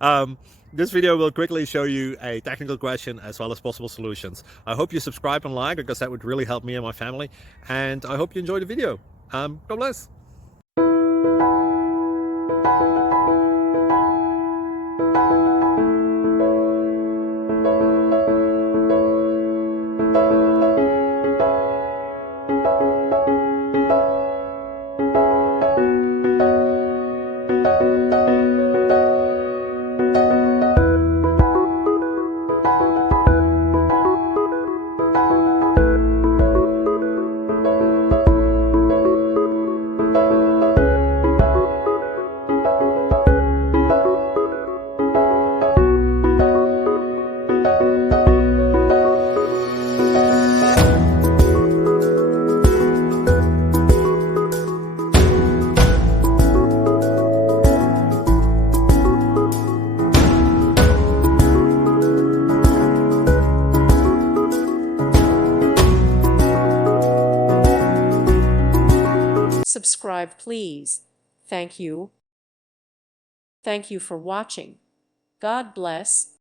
um, this video will quickly show you a technical question as well as possible solutions. I hope you subscribe and like, because that would really help me and my family. And I hope you enjoy the video. God bless. Subscribe, please. Thank you. Thank you for watching. God bless.